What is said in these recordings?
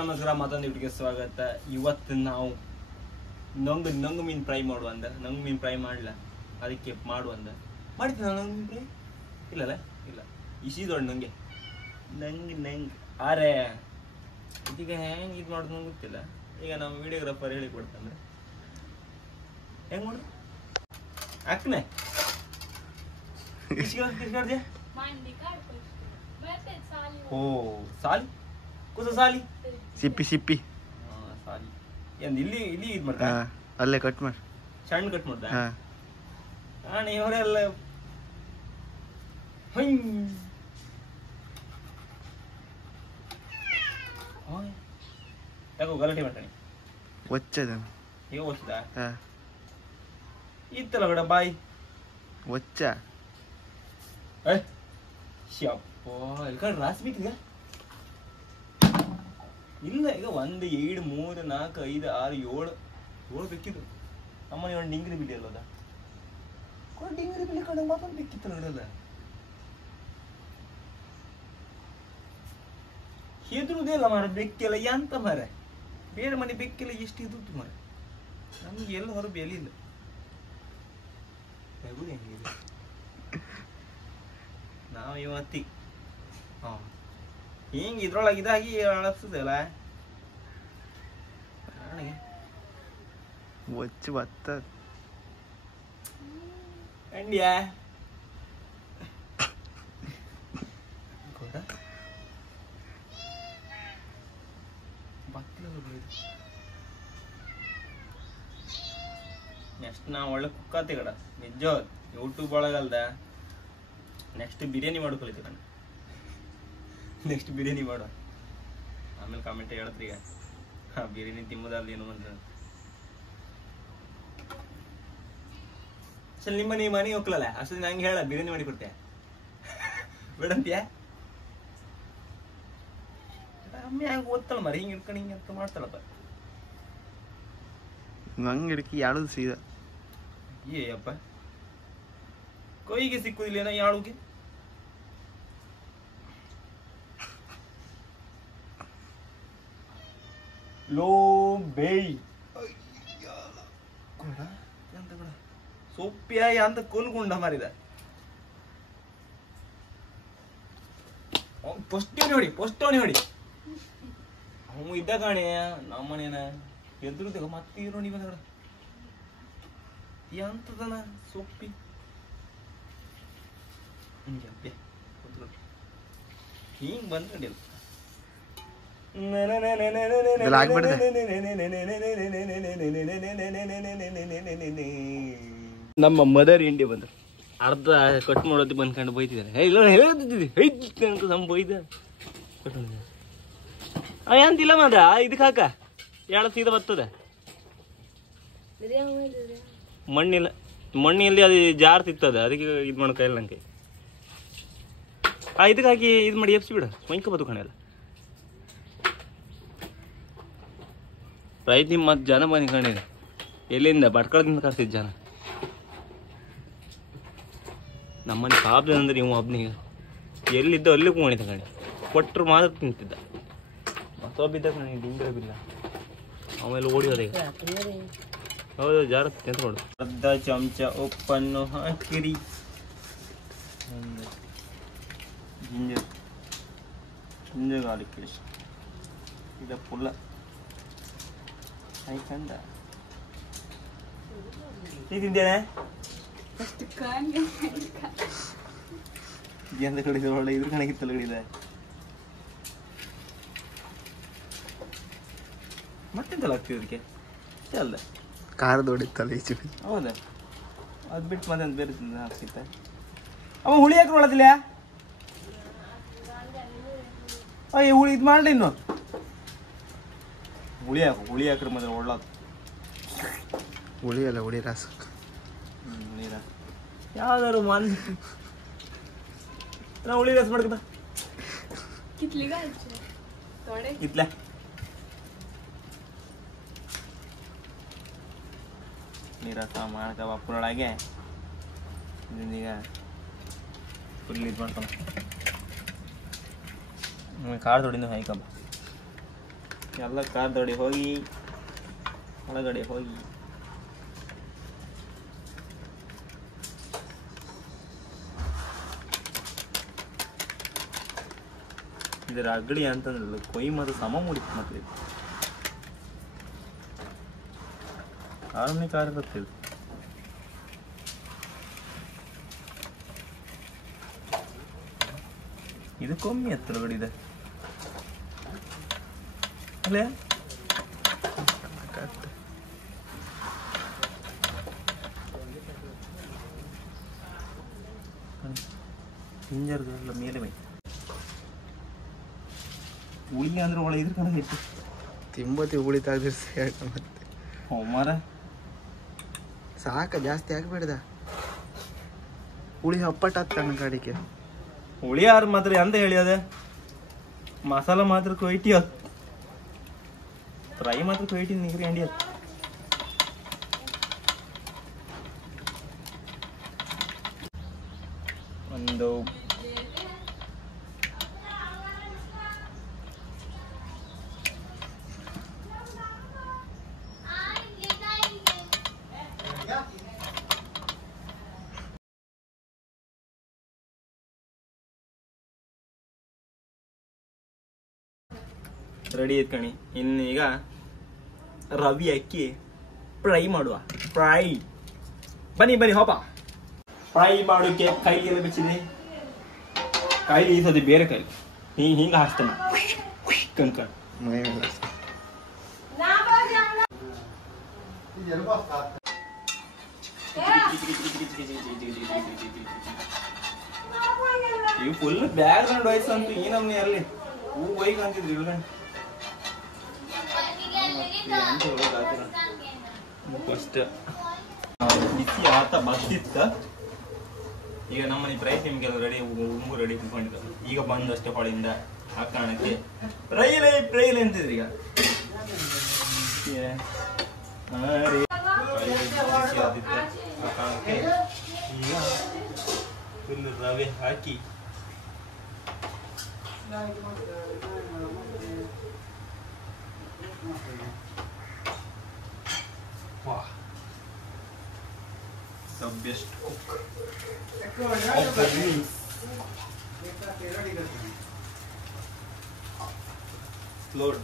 ನಮಸ್ಕಾರ, ಮತ್ತೊಂದು ವಿಡಿಯೋಗೆ ಸ್ವಾಗತ. ಇವತ್ತು ನಾವು ನಂಗು ಮೀನು ಫ್ರೈ ಮಾಡುವಂದ. ನಂಗು ಮೀನು ಫ್ರೈ ಮಾಡಲ, ಅದಕ್ಕೆ ಮಾಡುವಂದ ಮಾಡ್ತೀನಿ. ನಾನು ನಂಗು ಮೀನು ಫ್ರೈ ಇಲ್ಲಲ್ಲ, ಇಲ್ಲ ಇಸಿದೊಡ್ಡು ನಂಗೆ ಆರೆ ಇದೀಗ ಹೆಂಗೆ ಇದು ಮಾಡೋದು ನಂಗೆ ಗೊತ್ತಿಲ್ಲ. ಈಗ ನಾವು ವಿಡಿಯೋಗ್ರಾಫರ್ ಹೇಳಿ ಕೊಡ್ತಂದ್ರೆ ಹೆಂಗೆ ಮಾಡೋದು ಹಾಕ್ನೆ ಓ ಸಾಲಿ ಕೂಸ ಸಾಲಿ ಸಿಪ್ಪಿ ಸಾಲಿ ಏನು ಇಲ್ಲಿ ಇದು ಮಾಡ್ತಾ ಅಲ್ಲೇ ಕಟ್ ಮಾಡಿ ಸಣ್ಣ ಕಟ್ ಮಾಡ್ತಾ ಅಣ್ಣ ಇವರೆಲ್ಲ ಯಾಕೋ ಗಲಾಟೆ ಮಾಡ್ತಾನೆ ಒಚ್ಚದ ಈಗ ಓದ್ತದ ಇತ್ತಲ್ಲ ಕಡ ಬಾಯಿ ಒಚ್ಚ ಶಪ್ಪ ಇಲ್ಲಿ ರಾಸ್ ಬೇಕಿಗ ಇಲ್ಲ. ಈಗ 1 2 3 4 5 6 7 ಬೇಕಿದ್ದು. ಅಮ್ಮನ ಒಂದು ಡಿಂಗ್ರಿ ಬಿಡಿ ಅಲ್ವದ ಡಿಂಗ್ರಿ ಬಿಳಿ ಕಡೆ ಮತ್ತೊಂದು ಬೇಕಿತ್ತಲ್ಲ ಕಡೆಲ್ಲ ಹೆದ್ರುದೇ ಇಲ್ಲ ಮಾರ. ಬೆಕ್ಕೆಲ್ಲ ಎಂತ ಮಾರ, ಬೇರೆ ಮನೆ ಬೆಕ್ಕೆಲ್ಲ ಎಷ್ಟು ಇದ್ದು ಮಾರ. ನಮ್ಗೆ ಎಲ್ಲ ಹೊರ ಬೆಲಿಲ್ಲ. ನಾವು ಇವತ್ತಿ ಹಿಂಗೆ ಇದ್ರೊಳಗೆ ಇದಾಗಿ ಅಳಸ್ತದಲ್ಲ ಒಚ್ಚು ಬತ್ತ ಅಂಡ್ಯಾ ನೆಕ್ಸ್ಟ್ ನಾವು ಒಳ್ಳೆ ಕುಕ್ಕಾತಿ ಕಡ ನಿಜ ಯೂಟ್ಯೂಬ್ ಒಳಗಲ್ದ. ನೆಕ್ಸ್ಟ್ ಬಿರಿಯಾನಿ ಮಾಡೋ ಕಲಿತೀವಿ ಕಣ. ನೆಕ್ಸ್ಟ್ ಬಿರಿಯಾನಿ ಮಾಡು, ಆಮೇಲೆ ಕಾಮೆಂಟ್ ಹೇಳಿದ್ರಿ. ಈಗ ಬಿರಿಯಾನಿ ತಿನ್ನೋದಲ್ಲ ಏನು ಅಂತ ಸರ್. ನಿಮ್ಮ ಮನೆ ಹೋಗ್ಲಲ್ಲ ಅಷ್ಟೇ ನಂಗೆ ಹೇಳ ಬಿರಿಯಾನಿ ಮಾಡಿ ಕೊಡ್ತೆ ಬೇಡಂತೀಯ. ಅಮ್ಮಿ ಹಂಗೆ ಓದ್ತಾಳ ಮರಿ ಹಿಂಗೆ ಇಟ್ಕೊಂಡು ಹಿಂಗೆ ಅಂತ ಮಾಡ್ತಾಳಪ್ಪ. ನಂಗೆ ಹಿಡ್ಕಿ ಯಾಳು ಸೀದಾ ಏಯಪ್ಪ ಕೊಯ್ಗೆ ಸಿಕ್ಕುದಿಲ್ಲ ಯಾಳುಗೆ. ಲೋ ಬೇಯ್ ಸೊಪ್ಪಿಯ ಅಂತ ಕೊನ್ಗುಂಡ ಮಾರಿದ. ಪೋಸ್ಟ್ ಹೊಡಿ ಅವನು ಇದ್ದ ಕಾಣೆ ನಮ್ಮನೇನ ಎದುರು ಮತ್ತೆ ಇರೋಣಿ ಬಂದ ಎಂತದನ ಸೊಪ್ಪಿ ಹಿಂಗ್ ಬಂದ್ಕೊಂಡಿಲ್ಲ. ನಮ್ಮ ಮದರ್ ಇಂಡಿಯಾ ಬಂದ್ರು ಅರ್ಧ ಕಟ್ ಮಾಡೋದು ಬಂದ್ಕೊಂಡು ಬೈತಿದ್ದಾರೆ. ಬೈದ ಅಂತಿಲ್ಲ ಮಾದ ಇದಕ್ಕೆ ಹಾಕ ಯಾಳ ಸೀದಾ ಬರ್ತದೆ. ಮಣ್ಣಿನಲ್ಲಿ ಅದು ಜಾರ್ತಿತ್ತದ, ಅದಕ್ಕೆ ಇದು ಮಾಡೋ ಕೈಯಲ್ಲಿ ನಂಗೆ ಇದಕ್ಕೆ ಹಾಕಿ ಇದು ಮಾಡಿ ಎಪ್ಸಿ ಬಿಡ ಮೈಕ ಬದು ಕಣೆಲ್ಲ ರೈತ. ನಿಮ್ಮ ಮತ್ತೆ ಜನ ಬಂದು ಕಂಡಿದೆ ಎಲ್ಲಿಂದ ಭಟ್ಕಳದಿಂದ ಕರ್ತಿದ್ದ ಜನ. ನಮ್ಮನೆ ಪಾಪ ಅಂದ್ರೆ ಇವು ಒಬ್ನಿಗ ಎಲ್ಲಿದ್ದ ಅಲ್ಲಿ ಕುಣಿತ ಕಣೆ ಕೊಟ್ಟರು ಮಾತ್ರ ತಿಂತಿದ್ದ. ಮತ್ತೊಬ್ಬಿದ್ದ ಕಣೆ ಡಿಂಗ್ರ ಬಿಲ್ಲ. ಆಮೇಲೆ ಓಡಿ ಹೋದ. ಈಗ ಹೌದು ಜಾರತ್ತೆ ಅಂತ ನೋಡು. ಅರ್ಧ ಚಮಚ ಉಪ್ಪನ್ನು ಹಾಕಿರಿ. ಜಿಂಜರ್ ಗಾರ್ಲಿಕ್ ಪೇಸ್ಟ್ ಈಗ ಪುಲ್ಲ ಆಯ್ಕಂದ ತಿಂದೇನೆ ಎಂತ ಕಡಿದ ಒಳ್ಳೆ ಇದ್ರ ಕಣಗಿತ್ತಲ್ಲ ಕಡಿದ. ಮತ್ತೆಂತಲ್ಲ ಆಗ್ತದೆ ಅದಕ್ಕೆ ಅಲ್ಲ ಖಾರದ ಹೊಡಿತಲ್ಲ ಈಚೆ. ಹೌದಾ, ಅದು ಬಿಟ್ಟು ಮತ್ತೆ ಬೇರೆ ಹಾಕ್ತಿತ್ತ. ಅವ ಹುಳಿ ಹಾಕಿ ನೋಡದಿಲ್ಲ. ಅಯ್ಯ ಹುಳಿ ಇದು ಮಾಡಲಿ ಇನ್ನು ಹುಳಿ ಹಾಕ್ರೆ ಮಾತ್ರ ಒಳ್ಳದು. ಹುಳಿ ಅಲ್ಲ ಹುಳಿ ರಸ. ಹುಳಿ ರಸ ಯಾವ್ದಾರು ನಾ ಹುಳಿ ರಸ ಮಾಡ್ಕದ ಇತ್ಲ ನೀರಸ ಮಾಡ್ಕವ ಪುರೊಳಗೆ ಈಗ ಫುಲ್ ಇದು ಮಾಡ್ತಾನೆ. ಕಾಳು ತೊಡಿಂದ ಹಾಯ್ಕಬ್ಬ ಎಲ್ಲ ಕಾರ್ದೊಡೆ ಹೋಗಿ ಒಳಗಡೆ ಹೋಗಿ ಇದರ ಅಗಡಿ ಅಂತಂದ್ರಲ್ಲ ಕೊಯ್ ಮತ್ತು ಸಮ ಮೂಡಿತ್ತು ಮತ್ತೆ ಆರನೇ ಕಾರ್ ಗೊತ್ತಿಲ್ಲ. ಇದು ಕಮ್ಮಿ ಹತ್ರ ಗಡಿದೆ ಅಲ್ಲೇ ಹಿಂಜರ್ದೆಲ್ಲ ಮೇಲೆ ಬೈ ಉಳಿ ಅಂದ್ರೆ ಒಳ ಇದ್ರ ಕಡೆ ಇತ್ತು ತಿಂಬತ್ತಿ ಉಳಿತಾಗ್ದಿರ್ ಮತ್ತೆ ಹೋಮಾರ ಸಾಕ ಜಾಸ್ತಿ ಆಗ್ಬೇಡ್ದ ಹುಳಿ ಹಪ್ಪಟ ನನ್ನ ಗಾಡಿಗೆ ಹುಳಿ ಯಾರು ಮಾತ್ರ ಅಂತ ಹೇಳಿ ಅದೇ ಮಸಾಲ ಮಾತ್ರ ಕೊಯ್ಟಿ ಅದು ಫ್ರೈ ಮಾತ್ರ ಕೊಯ್ಟಿ ನಿಗ್ರಿ ಅಂಡಿ ಅದು ಒಂದು ರೆಡಿ ಐತ್ ಕಣಿ. ಇನ್ನೀಗ ರವಿ ಅಕ್ಕಿ ಫ್ರೈ ಮಾಡುವ. ಫ್ರೈ ಬನ್ನಿ ಬನ್ನಿ ಹೋಪ ಫ್ರೈ ಮಾಡೋಕೆ ಕೈಲಿ ಎಲ್ಲ ಬಿಚ್ಚಿದೆ. ಕೈಲಿ ಈಸೋದು ಬೇರೆ ಕೈ ಹಿಂಗ ಹಾಕ್ತಾನ ಕಣ್ಕಣ್ ಇವು ಫುಲ್ ಬ್ಯಾಗ್ ಗ್ರೌಂಡ್ ವಾಯ್ಸ್ ಅಂತೂ ಈ ನಮ್ನಿ ಅಲ್ಲಿ ಹೂ ಬೈಕ್ ಅಂತಿದ್ರಿ ಇಲ್ಲ ಫಸ್ಟ್ ಬಿಸಿ ಆತ ಬಸ್ತಿತ್ತ. ಈಗ ನಮ್ಮನೆ ಪ್ರೈಸ್ ನಿಮ್ಗೆಲ್ಲ ರೆಡಿ ಉಂಗು ರೆಡಿ ತಿಳ್ಕೊಂಡಿದ್ದ. ಈಗ ಬಂದಷ್ಟೇ ಹೊಳಿಂದ ಆ ಕಾರಣಕ್ಕೆ ಪ್ರೈಲ್ ಅಂತಿದ್ರಿ. ಈಗ ಆ ಕಾರಣಕ್ಕೆ ಈಗ ಫುಲ್ ರವೆ ಹಾಕಿ wow, the best cook of the meals. Lord,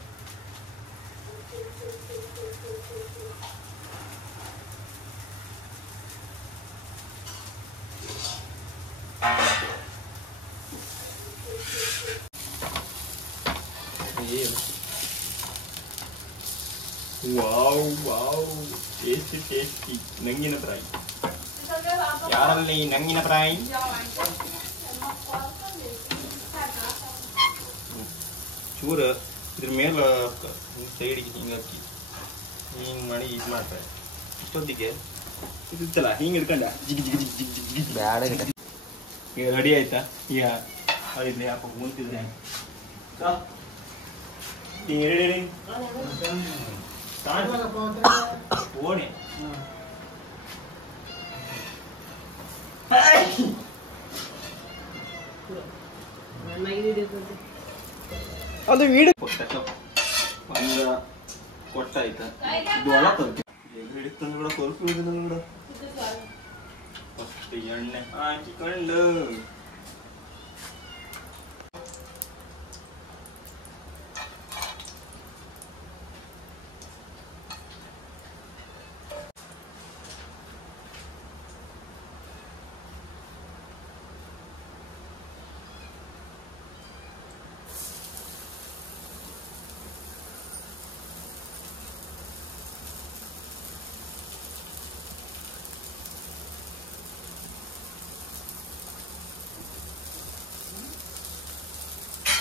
wow tasty ನಂಗಿನ ಫ್ರೈ. ಯಾರಲ್ಲಿ ನಂಗಿನ ಫ್ರೈ ಚೂರ ಇದ್ರ ಮೇಲೆ ಸೈಡಿಗೆ ಹಿಂಗೆ ಹಾಕಿ ಹಿಂಗೆ ಮಾಡಿ ಇದು ಮಾಡ್ತಾರೆ. ಇಷ್ಟೊತ್ತಿಗೆ ಇದಿತ್ತಲ್ಲ ಹಿಂಗೆ ಹಿಡ್ಕೊಂಡ ಜಿಗ್ ಜಿಗ್ ಜಿಗ್ ಜಿಗ್ ಜಿಗ್ ಜಿಗ್ ಬ್ಯಾಡ ಈಗ ರೆಡಿ ಆಯ್ತಾ. ಈಗ ಅದಿಲ್ಲ ಯಾಕೆ ಮುಂತಿದ್ರೆ ಓಣೆ ಅದು ವೀಡಿಯೋ ಒಂದು ಕೊಟ್ಟಾಯ್ತಾ. ಇದು ಒಳ ಹಿಡಿತಂದು ಕೂಡ ಸ್ವಲ್ಪ ಹಿಡಿದ ಕೂಡ ಫಸ್ಟ್ ಎಣ್ಣೆ ಹಾಕಿಕೊಂಡು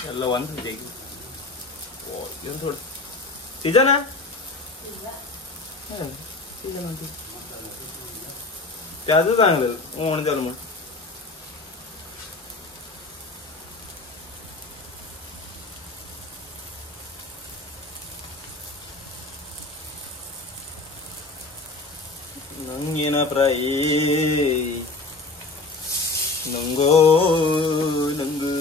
ಎಲ್ಲ ಒಂದು ಏನು ಥोड़ा सीजन है सीजन होती क्या तो चांगलं ओण चालू मग ನಂಗೇನ ಫ್ರೈ ನಂಗೋ ನಂಗು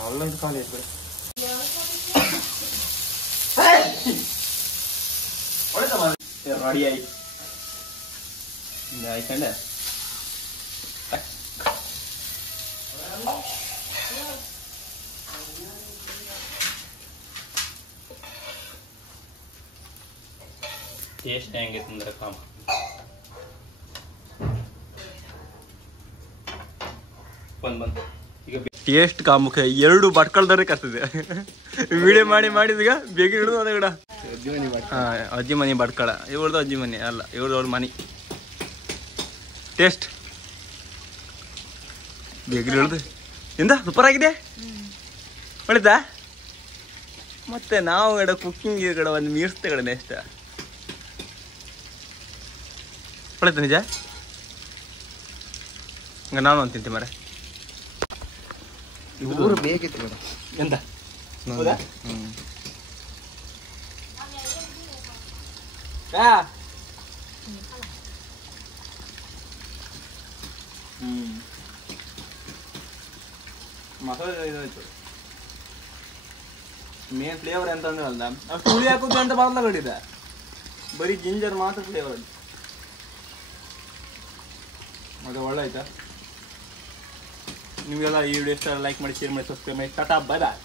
ಎಲ್ಲ ಖಾಲಿ ಆಯ್ತು ಬಿಡ ರೆಡಿ ಆಯ್ತು ಆಯ್ಕಂಡೆ ಟೇಸ್ಟ್ ಹೆಂಗೈತೆ ಅಂದ್ರೆ ಕಾಮ ಬಂದು ಈಗ ಟೇಸ್ಟ್ ಕಾಮುಖ ಎರಡು ಬಟ್ಕೊಳ್ದಾರೆ ಕರ್ತದೆ ವಿಡಿಯೋ ಮಾಡಿದಾಗ ಬೇಗ ಹಿಡಿದು ಅದ ಗಿಡ ಅಜ್ಜಿ ಮನೆ ಬಟ್ಕಳ ಇವ್ರದ್ದು ಅಜ್ಜಿ ಮನೆ ಅಲ್ಲ ಇವ್ರದ್ದು ಅವ್ರ ಮನೆ ಟೇಸ್ಟ್ ಬೇಗ ಹಿಡಿದು ಎಂದ ಸೂಪರ್ ಆಗಿದೆ ಹೊಳಿತಾ ಮತ್ತೆ ನಾವು ಗಡ ಕುಕ್ಕಿಂಗ್ ಗಡ ಒಂದು ಮೀರ್ಸ್ತೆ ಕಡೆ ನೆಕ್ಸ್ಟ್ ಹೊಳಿತ ನಿಜ ಹಂಗ ನಾನು ಒಂದು ತಿಂತೀನಿ ಮರೆ ಇವರು ಬೇಕಿತ್ತು ಬೇಡ ಎಂತ ಮಸಾಲೆ ಇದಾಯ್ತು ಮೇನ್ ಫ್ಲೇವರ್ ಎಂತ ಅಂದ್ರೆ ಅಲ್ಲ ಅಷ್ಟು ಹುಳಿ ಹಾಕುದು ಅಂತ ಬರಲ್ಲ ಕಡಿದ ಬರೀ ಜಿಂಜರ್ ಮಾತ್ರ ಫ್ಲೇವರ್ ಮತ್ತೆ ಒಳ್ಳೆ ಆಯ್ತಾ ನಿಮಗೆಲ್ಲ ಈ ವಿಡಿಯೋ ಇಷ್ಟ ಲೈಕ್ ಮಾಡಿ ಶೇರ್ ಮಾಡಿ ಸಬ್ಸ್ಕ್ರೈಬ್ ಮಾಡಿ ಟಾಟಾ ಬಾಯ್ ಬಾಯ್